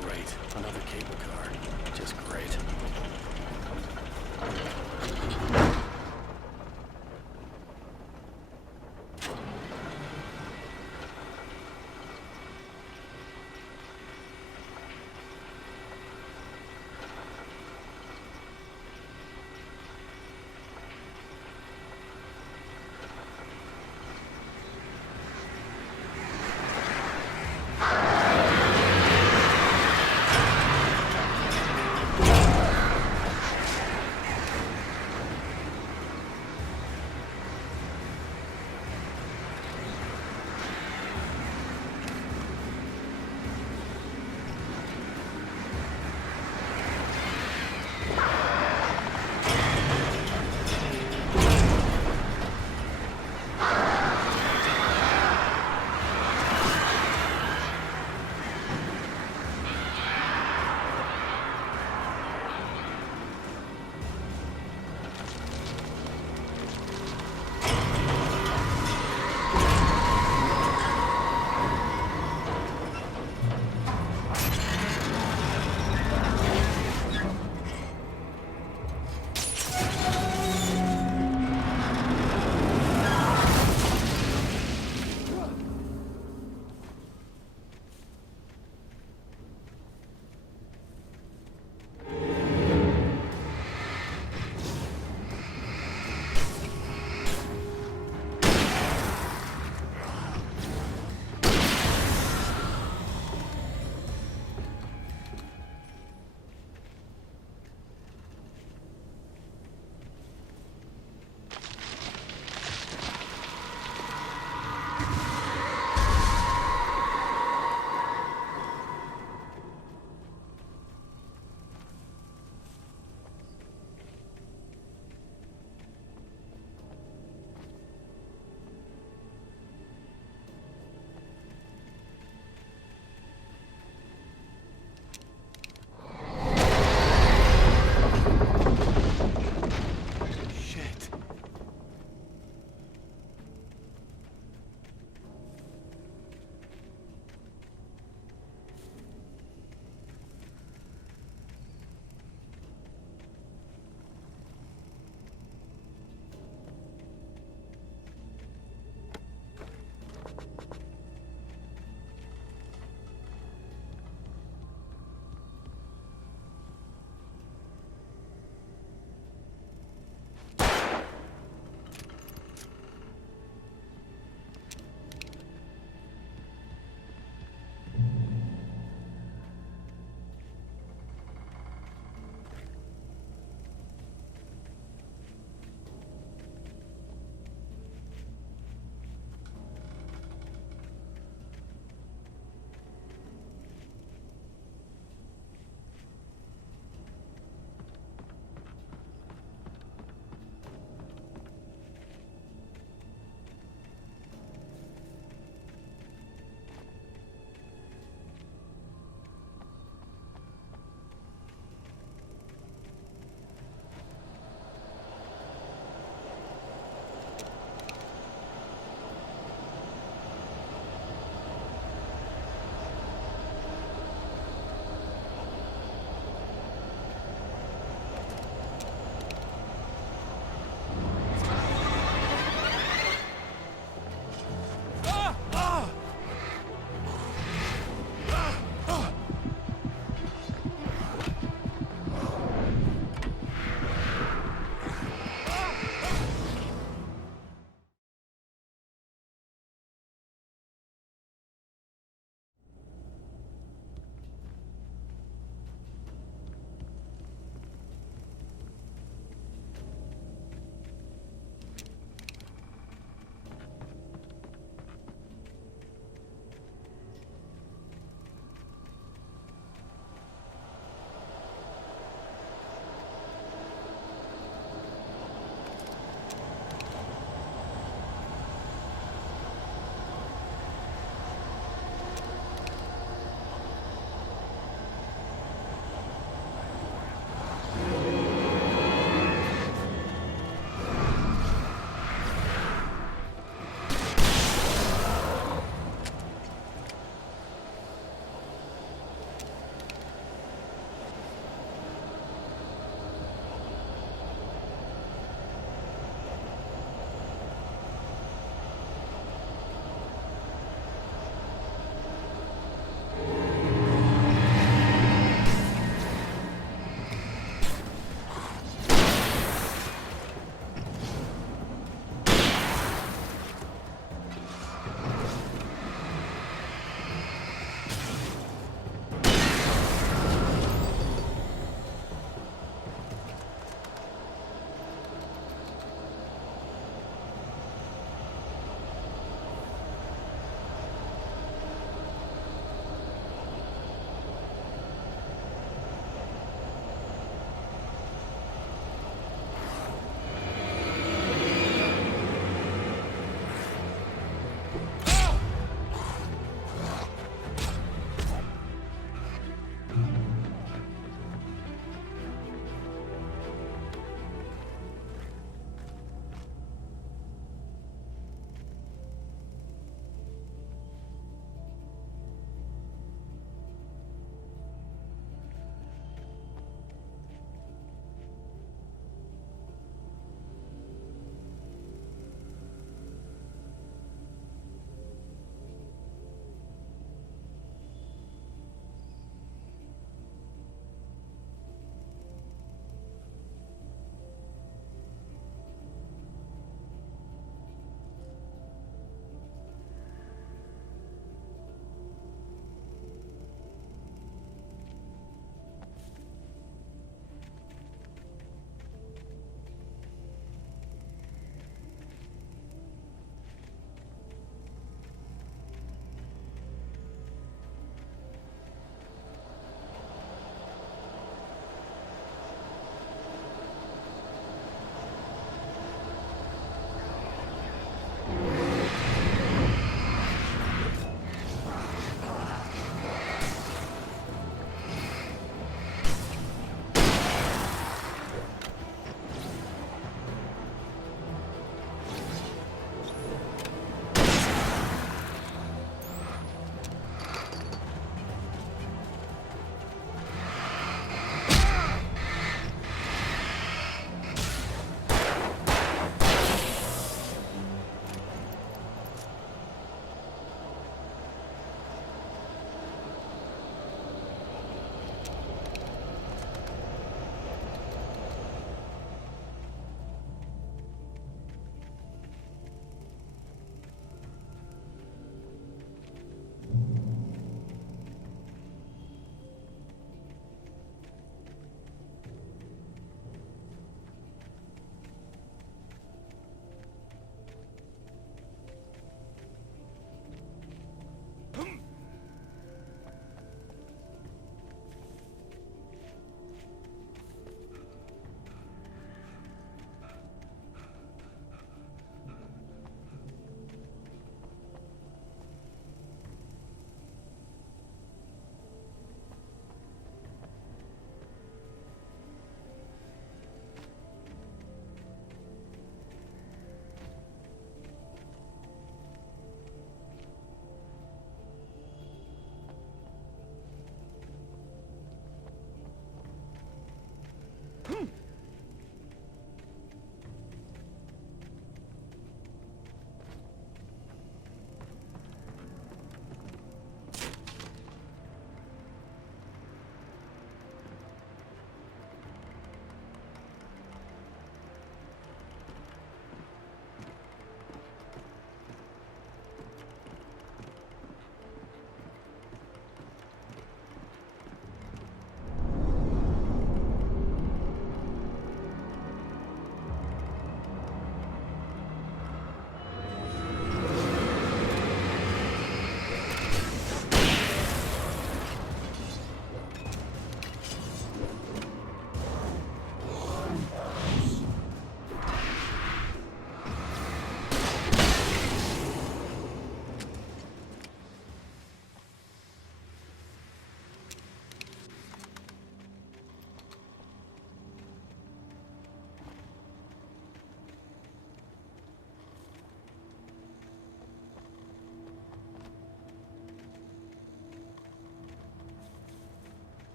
Great. Another cable car. Just great.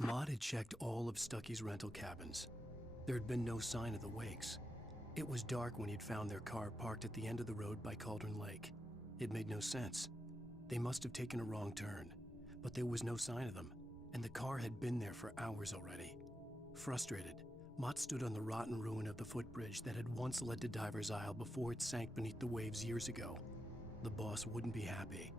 Maud had checked all of Stucky's rental cabins. There had been no sign of the Wakes. It was dark when he'd found their car parked at the end of the road by Cauldron Lake. It made no sense. They must have taken a wrong turn, but there was no sign of them, and the car had been there for hours already. Frustrated, Mott stood on the rotten ruin of the footbridge that had once led to Diver's Isle before it sank beneath the waves years ago. The boss wouldn't be happy.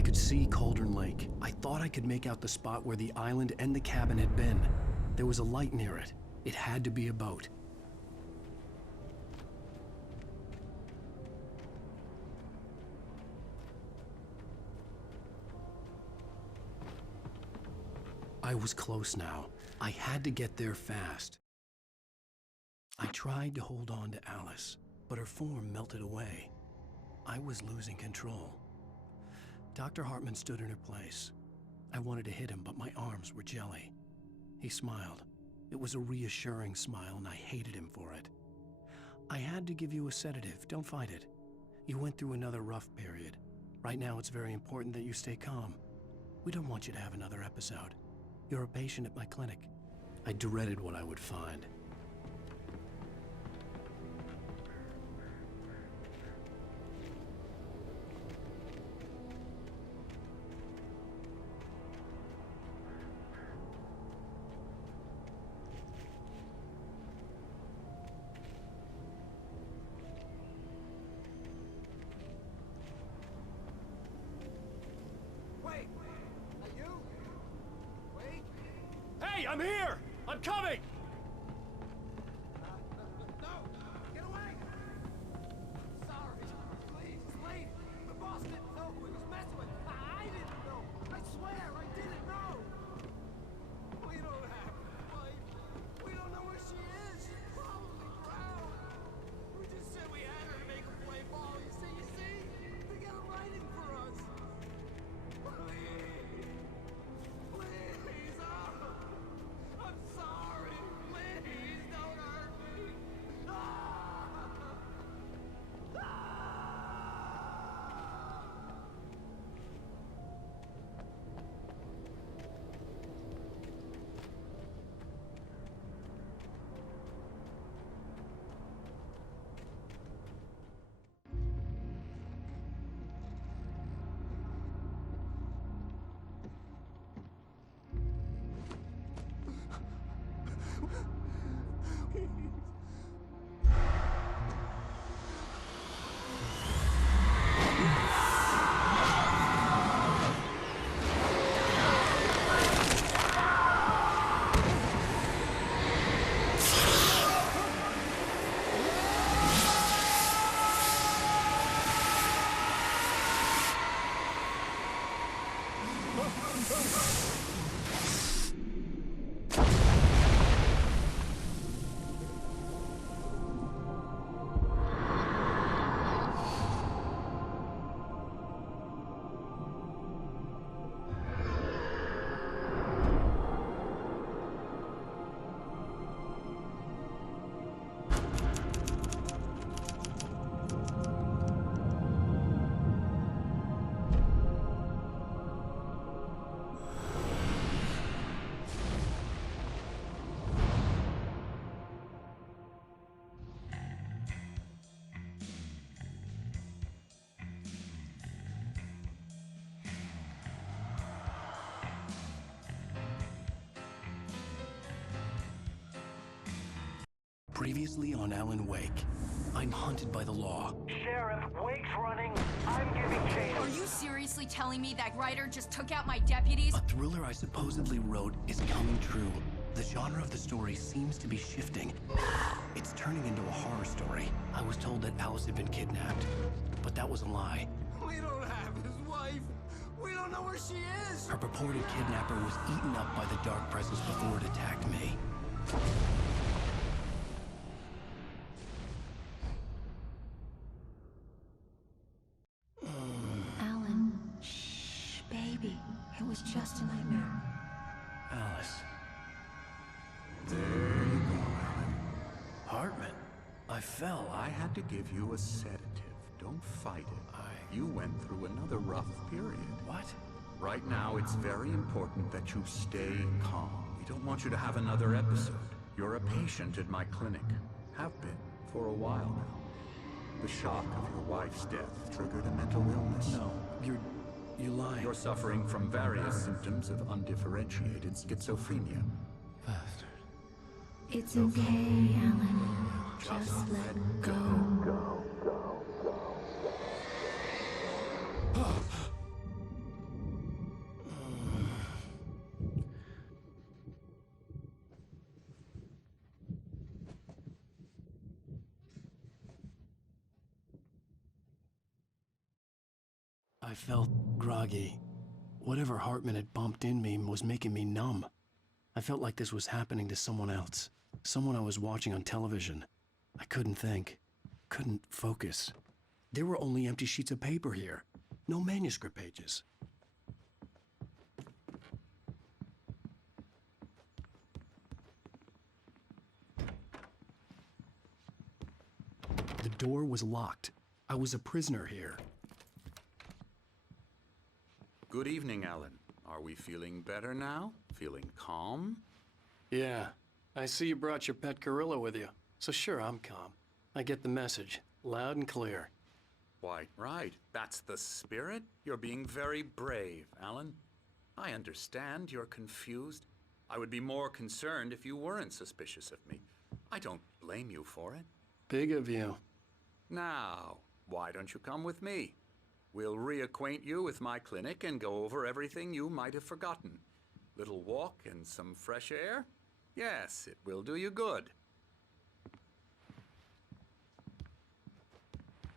I could see Cauldron Lake. I thought I could make out the spot where the island and the cabin had been. There was a light near it. It had to be a boat. I was close now. I had to get there fast. I tried to hold on to Alice, but her form melted away. I was losing control. Dr. Hartman stood in her place. I wanted to hit him, but my arms were jelly. He smiled. It was a reassuring smile, and I hated him for it. I had to give you a sedative. Don't fight it. You went through another rough period. Right now, it's very important that you stay calm. We don't want you to have another episode. You're a patient at my clinic. I dreaded what I would find. Hey, I'm here! I'm coming! No! Get away! Sorry. Please, lady. The boss didn't know who he was messing with. I didn't know. I swear, I didn't know. We don't have his wife. We don't know where she is. She's probably drowned. We just said we had her to make a play ball. You see? They got him writing for us. Please. Please. Oh. I'm sorry. Please don't hurt me. Previously on Alan Wake, I'm hunted by the law. Sheriff, Wake's running. I'm giving chase. Are you seriously telling me that writer just took out my deputies? A thriller I supposedly wrote is coming true. The genre of the story seems to be shifting. It's turning into a horror story. I was told that Alice had been kidnapped, but that was a lie. We don't have his wife. We don't know where she is. Her purported kidnapper was eaten up by the dark presence before it attacked me. Alan, shh, baby. It was just a nightmare. Alice. There you go, Alan. Hartman. I fell. I had to give you a sedative. Don't fight it. You went through another rough period. What? Right now, it's very important that you stay calm. We don't want you to have another episode. You're a patient at my clinic. Have been for a while now. The shock of your wife's death triggered a mental illness. No, you're lying. You're suffering from various symptoms of undifferentiated schizophrenia. Bastard. It's okay, Alan. Just let go. I felt groggy. Whatever Hartman had bumped in me was making me numb. I felt like this was happening to someone else. Someone I was watching on television. I couldn't think. Couldn't focus. There were only empty sheets of paper here. No manuscript pages. The door was locked. I was a prisoner here. Good evening, Alan. Are we feeling better now? Feeling calm? Yeah. I see you brought your pet gorilla with you. So sure, I'm calm. I get the message. Loud and clear. Why, right. That's the spirit. You're being very brave, Alan. I understand you're confused. I would be more concerned if you weren't suspicious of me. I don't blame you for it. Big of you. Now, why don't you come with me? We'll reacquaint you with my clinic and go over everything you might have forgotten. Little walk and some fresh air? Yes, it will do you good.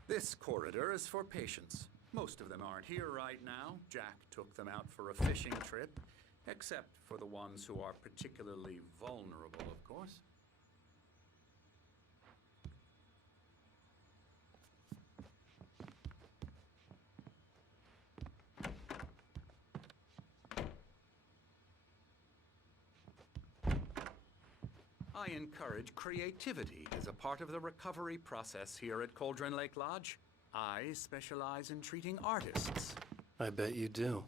This corridor is for patients. Most of them aren't here right now. Jack took them out for a fishing trip, except for the ones who are particularly vulnerable, of course. I encourage creativity as a part of the recovery process here at Cauldron Lake Lodge. I specialize in treating artists. I bet you do.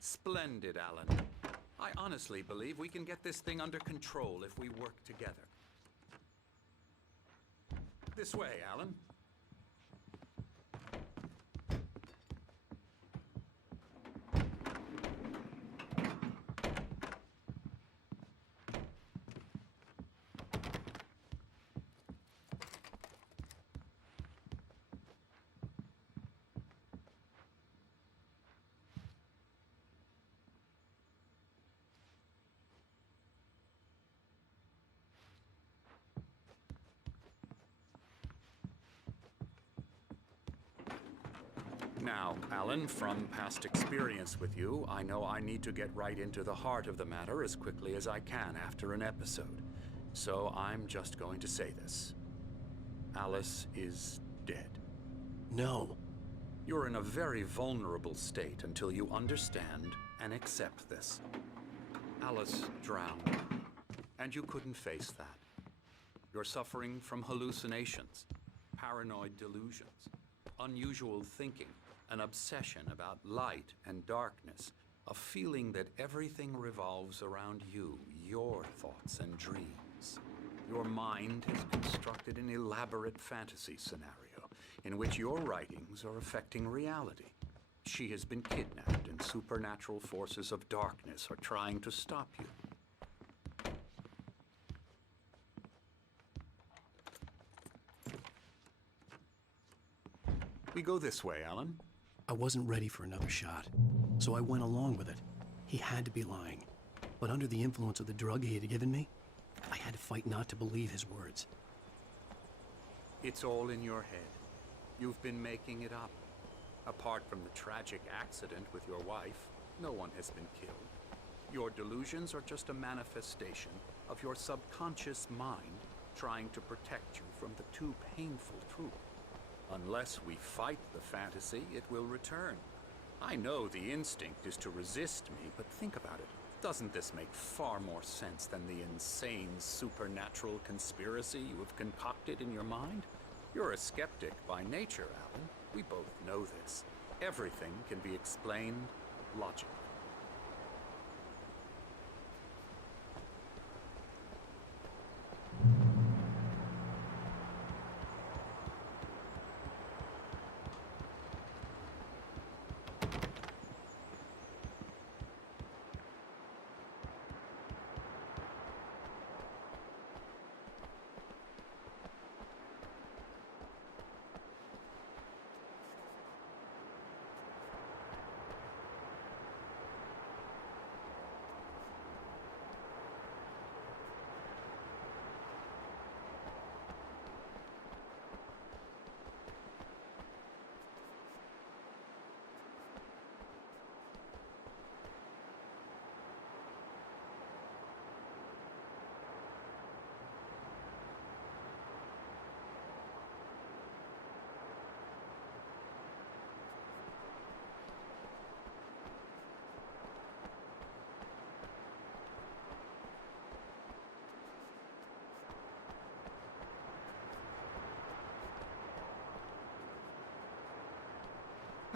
Splendid, Alan. I honestly believe we can get this thing under control if we work together. This way, Alan. Now, Alan, from past experience with you, I know I need to get right into the heart of the matter as quickly as I can after an episode. So I'm just going to say this. Alice is dead. No. You're in a very vulnerable state until you understand and accept this. Alice drowned, and you couldn't face that. You're suffering from hallucinations, paranoid delusions, unusual thinking, an obsession about light and darkness, a feeling that everything revolves around you, your thoughts and dreams. Your mind has constructed an elaborate fantasy scenario in which your writings are affecting reality. She has been kidnapped and supernatural forces of darkness are trying to stop you. We go this way, Alan. I wasn't ready for another shot, so I went along with it. He had to be lying. But under the influence of the drug he had given me, I had to fight not to believe his words. It's all in your head. You've been making it up. Apart from the tragic accident with your wife, no one has been killed. Your delusions are just a manifestation of your subconscious mind trying to protect you from the too painful truth. Unless we fight the fantasy, it will return. I know the instinct is to resist me, but think about it. Doesn't this make far more sense than the insane supernatural conspiracy you have concocted in your mind? You're a skeptic by nature, Alan. We both know this. Everything can be explained logically.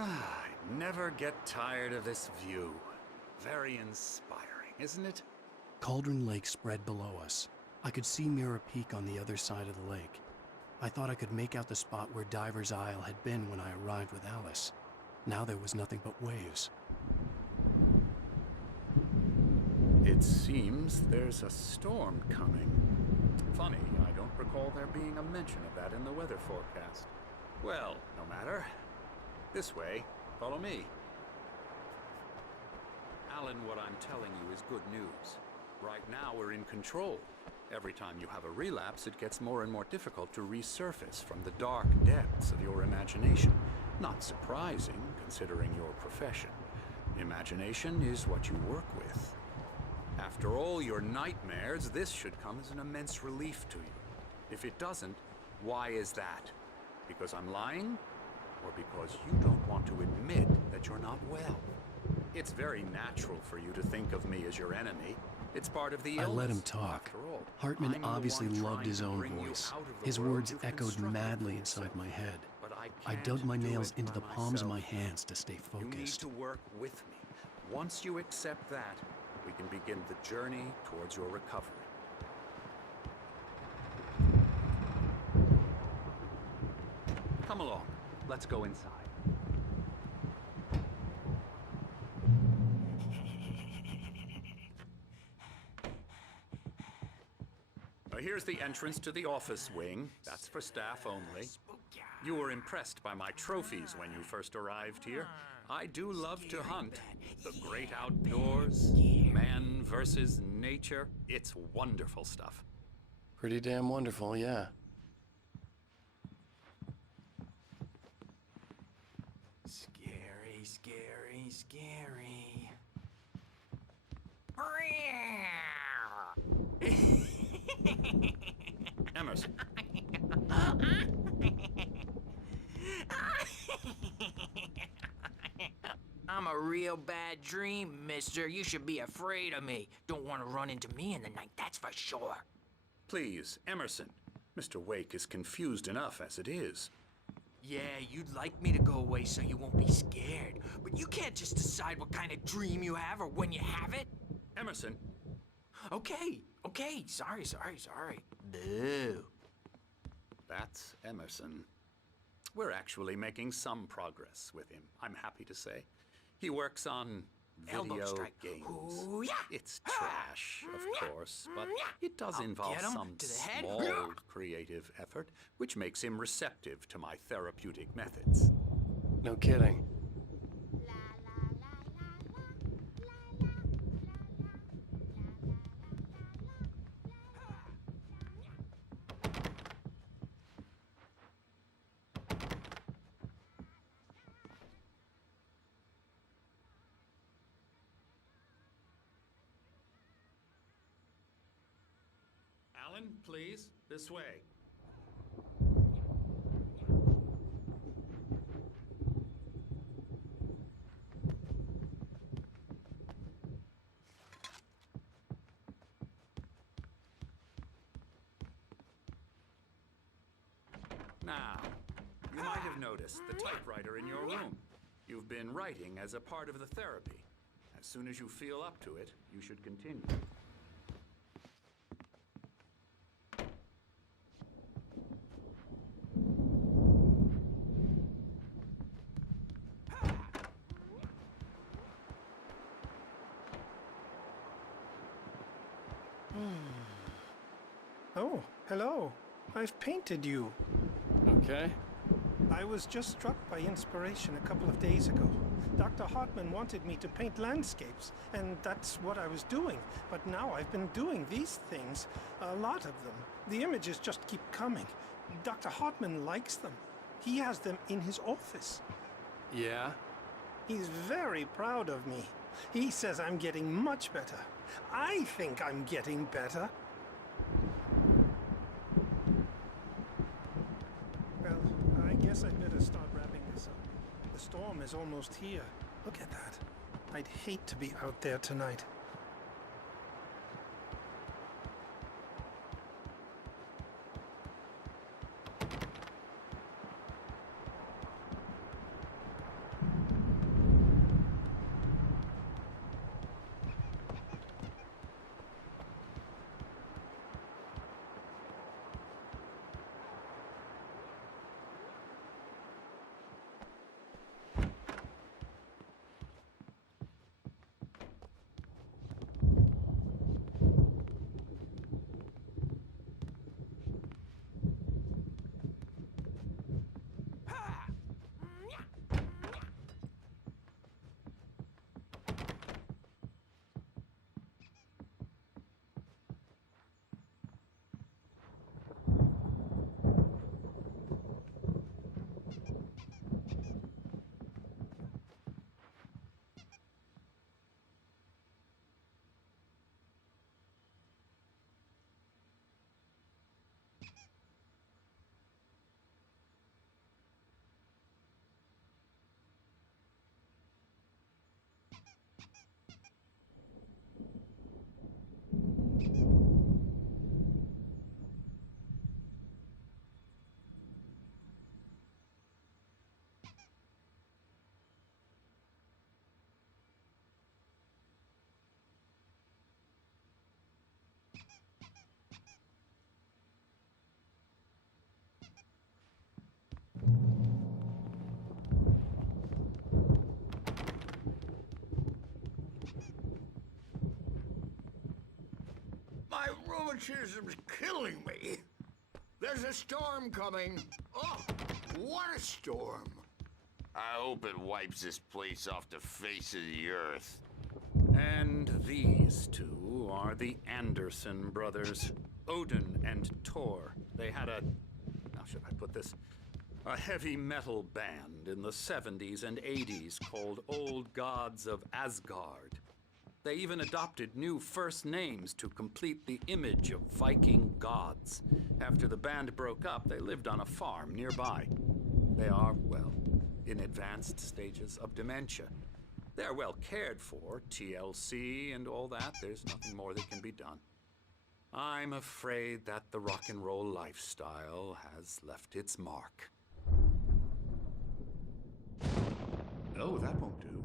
I never get tired of this view. Very inspiring, isn't it? Cauldron Lake spread below us. I could see Mirror Peak on the other side of the lake. I thought I could make out the spot where Diver's Isle had been when I arrived with Alice. Now there was nothing but waves. It seems there's a storm coming. Funny, I don't recall there being a mention of that in the weather forecast. Well, no matter. This way. Follow me. Alan, what I'm telling you is good news. Right now we're in control. Every time you have a relapse, it gets more and more difficult to resurface from the dark depths of your imagination. Not surprising, considering your profession. Imagination is what you work with. After all your nightmares, this should come as an immense relief to you. If it doesn't, why is that? Because I'm lying? Or because you don't want to admit that you're not well? It's very natural for you to think of me as your enemy. It's part of the illness. I let him talk. After all, Hartman I'm the obviously one loved trying his to own bring you voice. out of the His world words you've echoed constructed madly for inside yourself. my head. But I can't dug my do nails it into by the palms of my myself. hands to stay You need focused. to work with me. Once you accept that, we can begin the journey towards your recovery. Come along. Let's go inside. Now here's the entrance to the office wing. That's for staff only. You were impressed by my trophies when you first arrived here. I do love to hunt. The great outdoors, man versus nature. It's wonderful stuff. Pretty damn wonderful, yeah. Scary, scary, scary. Emerson, I'm a real bad dream, mister. You should be afraid of me. Don't want to run into me in the night, that's for sure. please, Emerson. Mr. Wake is confused enough as it is. Yeah, you'd like me to go away so you won't be scared. But you can't just decide what kind of dream you have or when you have it. Emerson, Okay, sorry. Boo. that's Emerson. We're actually making some progress with him, I'm happy to say. He works on Elbow video strike. games. Ooh, yeah. It's trash, of course, but it does I'll involve get him some to the head. small creative effort, which makes him receptive to my therapeutic methods. No kidding. Alan, please, this way. Now, you might have noticed the typewriter in your room. You've been writing as a part of the therapy. As soon as you feel up to it, you should continue. Oh, hello. I've painted you. Okay. I was just struck by inspiration a couple of days ago. Dr. Hartman wanted me to paint landscapes, and that's what I was doing. But now I've been doing these things, a lot of them. The images just keep coming. Dr. Hartman likes them. He has them in his office. Yeah? He's very proud of me. He says I'm getting much better. I think I'm getting better. Well, I guess I'd better start wrapping this up. The storm is almost here. Look at that. I'd hate to be out there tonight. rheumatism's killing me. There's a storm coming. Oh, what a storm. I hope it wipes this place off the face of the earth. And these two are the Anderson brothers, Odin and Tor. They had how should I put this? A heavy metal band in the 70s and 80s called Old Gods of Asgard. They even adopted new first names to complete the image of Viking gods. After the band broke up, they lived on a farm nearby. They are, well, in advanced stages of dementia. They're well cared for, TLC and all that. There's nothing more that can be done. I'm afraid that the rock and roll lifestyle has left its mark. Oh, that won't do.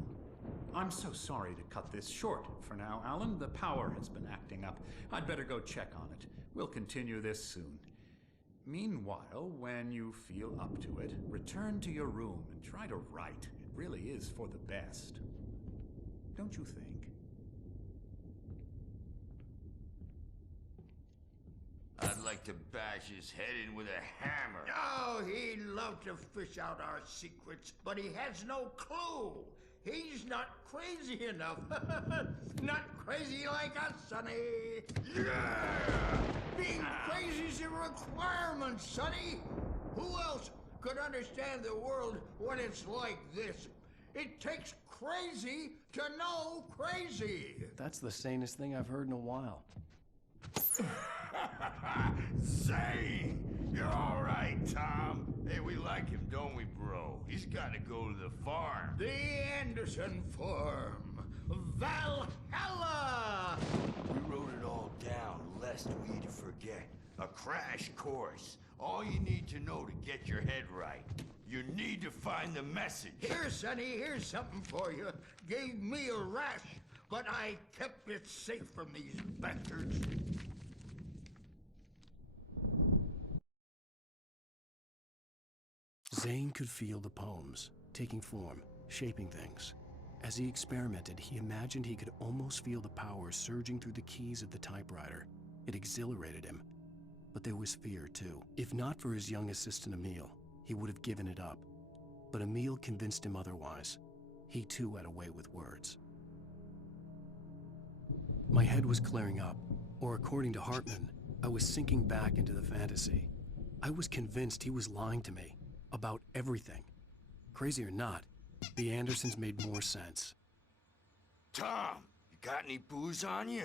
I'm so sorry to cut this short for now, Alan. The power has been acting up. I'd better go check on it. We'll continue this soon. Meanwhile, when you feel up to it, return to your room and try to write. It really is for the best. Don't you think? I'd like to bash his head in with a hammer. Oh, he'd love to fish out our secrets, but he has no clue. He's not crazy enough. Not crazy like us, Sonny. Yeah! Being crazy's a requirement, Sonny. Who else could understand the world when it's like this? It takes crazy to know crazy. That's the sanest thing I've heard in a while. Zane! You're all right, Tom. Hey, we like him, don't we, bro? He's got to go to the farm. The Anderson Farm. Valhalla! We wrote it all down, lest we forget. A crash course. All you need to know to get your head right. You need to find the message. Here, Sonny, here's something for you. Gave me a rash, but I kept it safe from these bastards. Zane could feel the poems, taking form, shaping things. As he experimented, he imagined he could almost feel the power surging through the keys of the typewriter. It exhilarated him. But there was fear, too. If not for his young assistant Emil, he would have given it up. But Emil convinced him otherwise. He too had a way with words. My head was clearing up, or according to Hartman, I was sinking back into the fantasy. I was convinced he was lying to me. About everything. Crazy or not, the Andersons made more sense. Tom, you got any booze on you?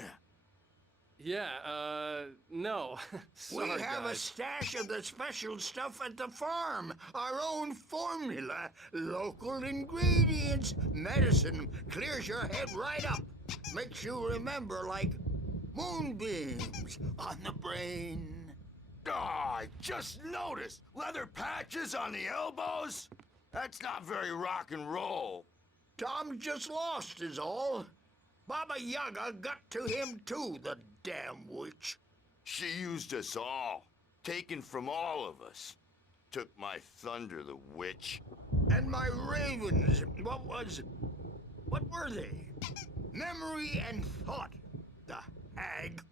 Yeah, no. Sorry, We have a guys. stash of the special stuff at the farm. Our own formula. Local ingredients. Medicine clears your head right up. Makes you remember like moonbeams on the brain. Oh, I just noticed. Leather patches on the elbows? That's not very rock and roll. Tom just lost is all. Baba Yaga got to him too, the damn witch. She used us all. Taken from all of us. Took my thunder, the witch. And my ravens, what were they? Memory and thought, the hag.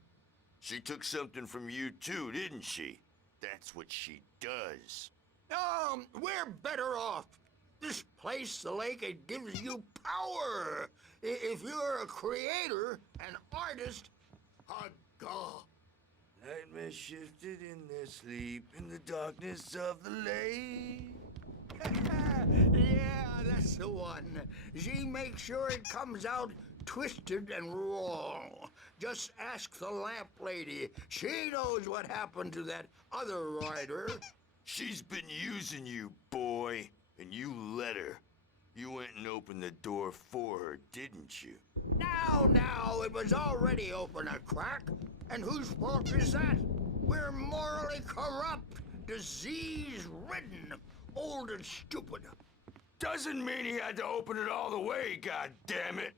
She took something from you too, didn't she? That's what she does. We're better off. This place, the lake, it gives you power. If you're a creator, an artist, a god. Nightmare shifted in their sleep in the darkness of the lake. Yeah, that's the one. She makes sure it comes out twisted and wrong. Just ask the lamp lady. She knows what happened to that other rider. She's been using you, boy, and you let her. You went and opened the door for her, didn't you? Now, it was already open a crack. And whose fault is that? We're morally corrupt, disease-ridden, old and stupid. Doesn't mean he had to open it all the way, goddammit.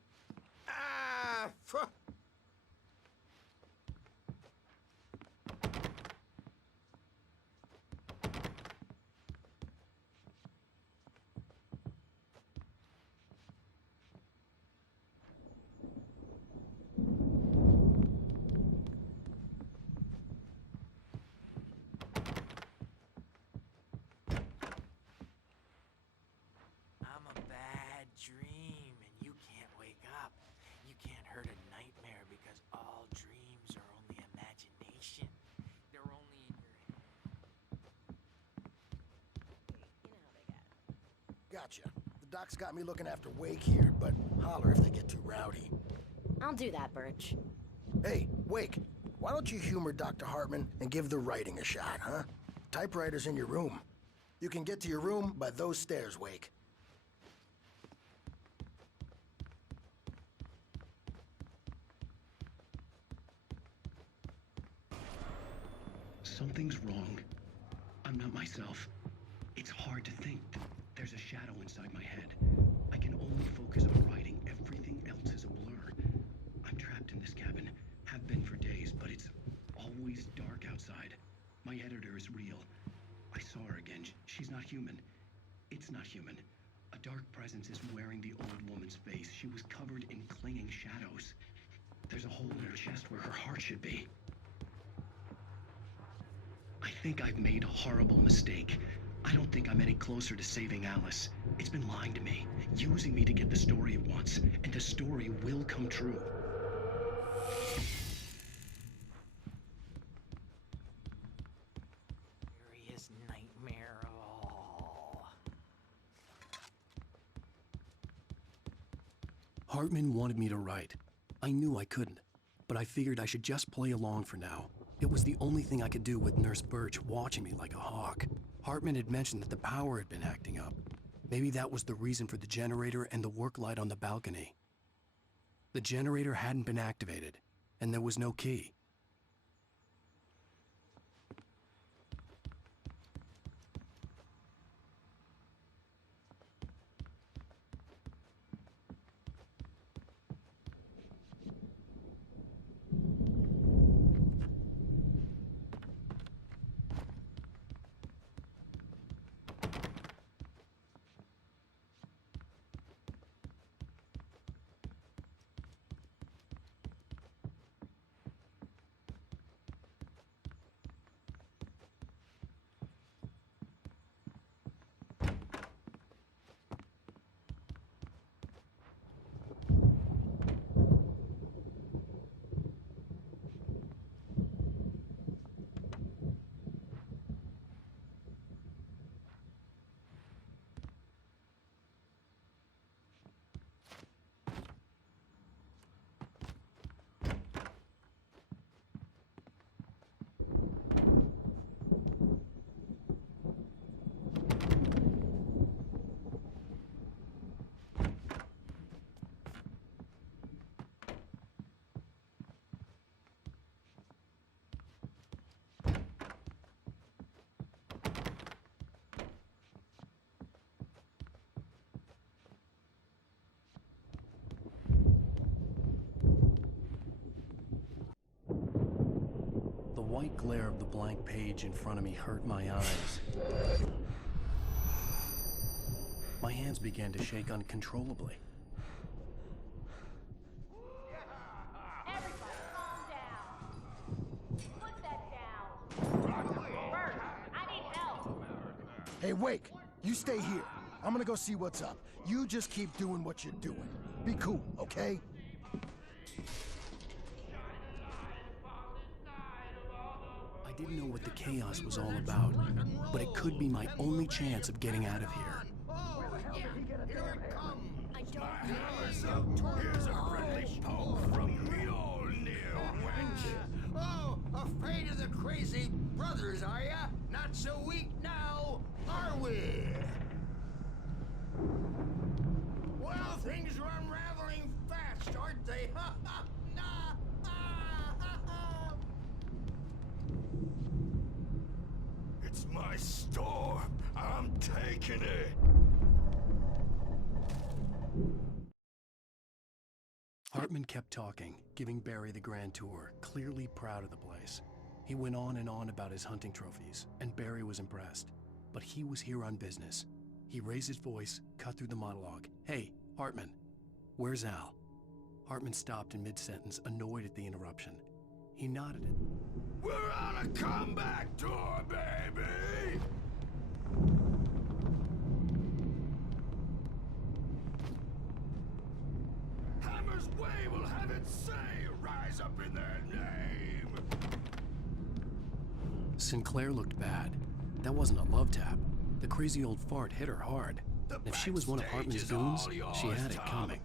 Doc's got me looking after Wake here, but holler if they get too rowdy. I'll do that, Birch. Hey, Wake, why don't you humor Dr. Hartman and give the writing a shot, huh? Typewriter's in your room. You can get to your room by those stairs, Wake. Something's wrong. I'm not myself. It's hard to think. There's a shadow inside my head. I can only focus on writing. Everything else is a blur. I'm trapped in this cabin. Have been for days, but it's always dark outside. My editor is real. I saw her again. She's not human. It's not human. A dark presence is wearing the old woman's face. She was covered in clinging shadows. There's a hole in her chest where her heart should be. I think I've made a horrible mistake. I don't think I'm any closer to saving Alice. It's been lying to me, using me to get the story it wants, and the story will come true. Scariest nightmare of all. Hartman wanted me to write. I knew I couldn't, but I figured I should just play along for now. It was the only thing I could do with Nurse Birch watching me like a hawk. Hartman had mentioned that the power had been acting up. Maybe that was the reason for the generator and the work light on the balcony. The generator hadn't been activated, and there was no key. The white glare of the blank page in front of me hurt my eyes. My hands began to shake uncontrollably. Everybody, calm down. Put that down. Birch, I need help. Hey, Wake, you stay here. I'm gonna go see what's up. You just keep doing what you're doing. Be cool, okay? I didn't know what the chaos was all about, but it could be my only chance of getting out of here. Oh, yeah, here it comes. I don't Here's a friendly poke from the old near wench. Oh, afraid of the crazy brothers, are ya? Not so weak now, are we? Well, things are unraveling fast, aren't they? Ha ha! Nah! Ah, ha, ha. It's my store. I'm taking it. Hartman kept talking, giving Barry the grand tour, clearly proud of the place. He went on and on about his hunting trophies, and Barry was impressed. But he was here on business. He raised his voice, cut through the monologue. Hey, Hartman, where's Al? Hartman stopped in mid-sentence, annoyed at the interruption. He nodded it. We're on a comeback tour, baby! Hammer's Way will have its say rise up in their name! Sinclair looked bad. That wasn't a love tap. The crazy old fart hit her hard. If she was one of Hartman's goons, she had it coming.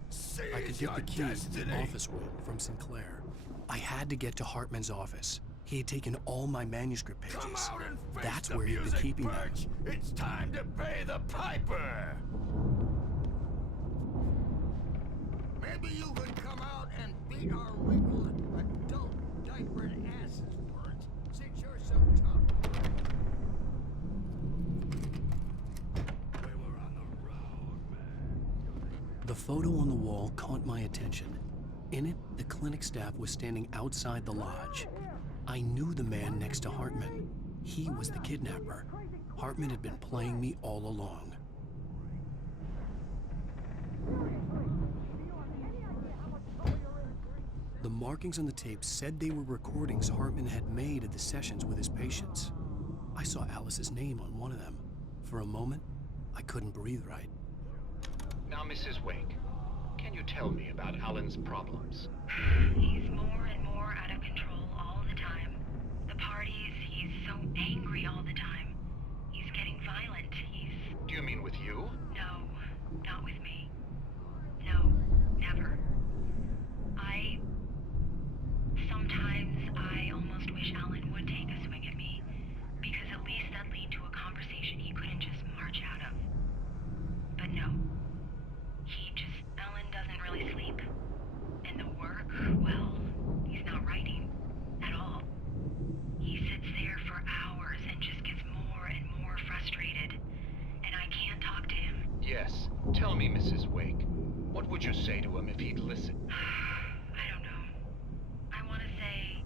I could get the key to the office room from Sinclair. I had to get to Hartman's office. He had taken all my manuscript pages. Come out and face That's the where he'd been music, keeping them. Birch. It's time to pay the piper. Maybe you could come out and beat our wrinkled, adult, diapered asses, Bert, since you're so tough. We were on the road, man. The photo on the wall caught my attention. In it, the clinic staff was standing outside the lodge. I knew the man next to Hartman. He was the kidnapper. Hartman had been playing me all along. The markings on the tape said they were recordings Hartman had made at the sessions with his patients. I saw Alice's name on one of them. For a moment, I couldn't breathe right. Now, Mrs. Wake, can you tell me about Alan's problems? He's more and more out of control all the time. The parties, he's so angry all the time. He's getting violent. Do you mean with you? No, not with me. No, never. Sometimes I almost wish Alan would take a swing at me, because at least that'd lead to a conversation he couldn't just march out of. But no. Alan doesn't really sleep. And the work, well, he's not writing at all. He sits there for hours and just gets more and more frustrated. And I can't talk to him. Yes. Tell me, Mrs. Wake, what would you say to him if he'd listen? I don't know. I want to say,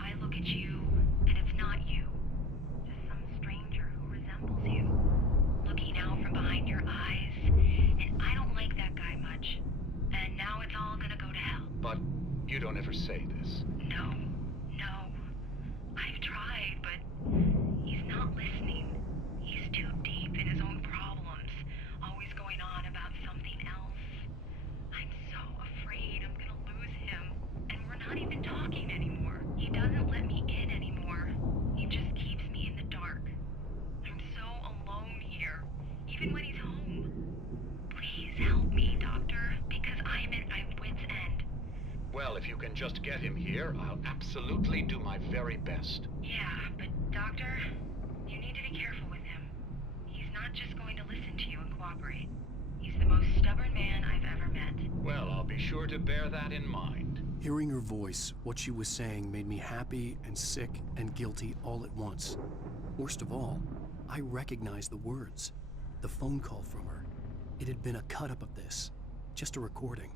I look at you, and it's not you. Just some stranger who resembles you. Looking out from behind your eyes, and I don't like that guy much. And now it's all gonna go to hell. But you don't ever say this. No. I've tried, but he's not listening. He's too deep in his own problems, always going on about something else. I'm so afraid I'm gonna lose him, and we're not even talking anymore. He doesn't let me in anymore. He just keeps me in the dark. I'm so alone here, even when he's home. Please help me, Doctor, because I'm at my wit's end. Well, if you can just get him here, I'll absolutely do my very best. Yeah, but Doctor, you need to be careful with him. He's not just going to listen to you and cooperate. He's the most stubborn man I've ever met. Well, I'll be sure to bear that in mind. Hearing her voice, what she was saying made me happy and sick and guilty all at once. Worst of all, I recognized the words. The phone call from her. It had been a cut-up of this. Just a recording.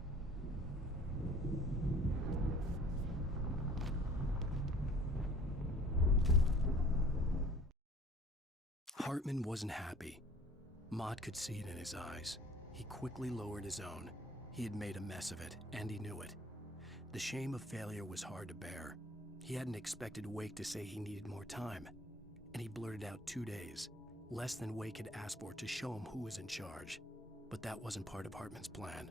Hartman wasn't happy. Mott could see it in his eyes. He quickly lowered his own. He had made a mess of it, and he knew it. The shame of failure was hard to bear. He hadn't expected Wake to say he needed more time, and he blurted out 2 days, less than Wake had asked for to show him who was in charge. But that wasn't part of Hartman's plan.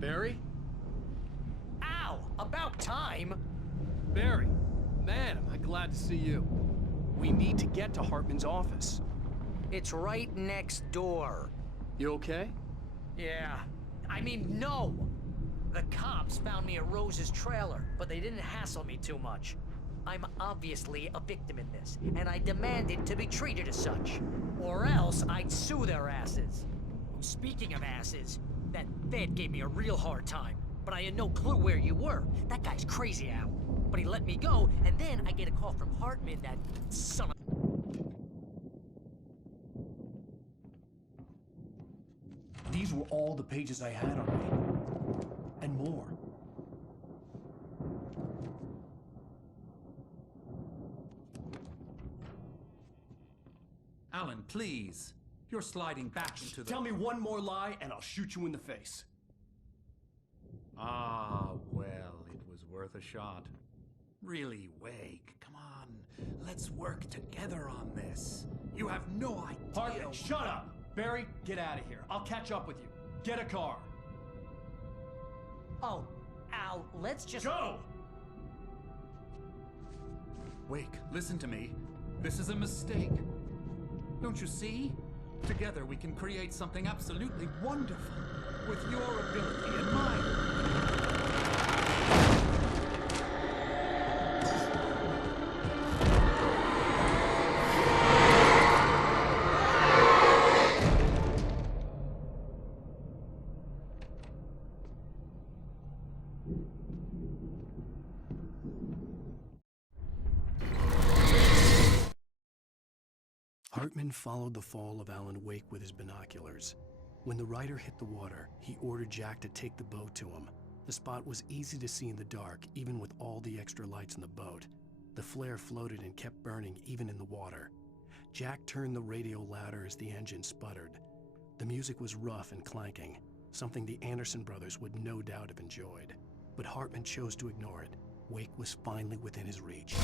Barry? Ow! About time! Barry, man, am I glad to see you. We need to get to Hartman's office. It's right next door. You okay? Yeah. I mean, no! The cops found me at Rose's trailer, but they didn't hassle me too much. I'm obviously a victim in this, and I demanded to be treated as such. Or else I'd sue their asses. Speaking of asses, that Fed gave me a real hard time, but I had no clue where you were. That guy's crazy, Al. But he let me go, and then I get a call from Hartman, that son of... These were all the pages I had on me. And more. please. You're sliding back into the... Tell me one more lie and I'll shoot you in the face. Ah, well, it was worth a shot. Really, Wake, come on. Let's work together on this. You have no idea... Hartman, shut up! Barry, get out of here. I'll catch up with you. Get a car. Oh, Al, let's just... Go! Wake, listen to me. This is a mistake. Don't you see? Together we can create something absolutely wonderful. With your ability and mine. Hartman followed the fall of Alan Wake with his binoculars. When the rider hit the water, he ordered Jack to take the boat to him. The spot was easy to see in the dark, even with all the extra lights in the boat. The flare floated and kept burning even in the water. Jack turned the radio louder as the engine sputtered. The music was rough and clanking, something the Anderson brothers would no doubt have enjoyed. But Hartman chose to ignore it. Wake was finally within his reach.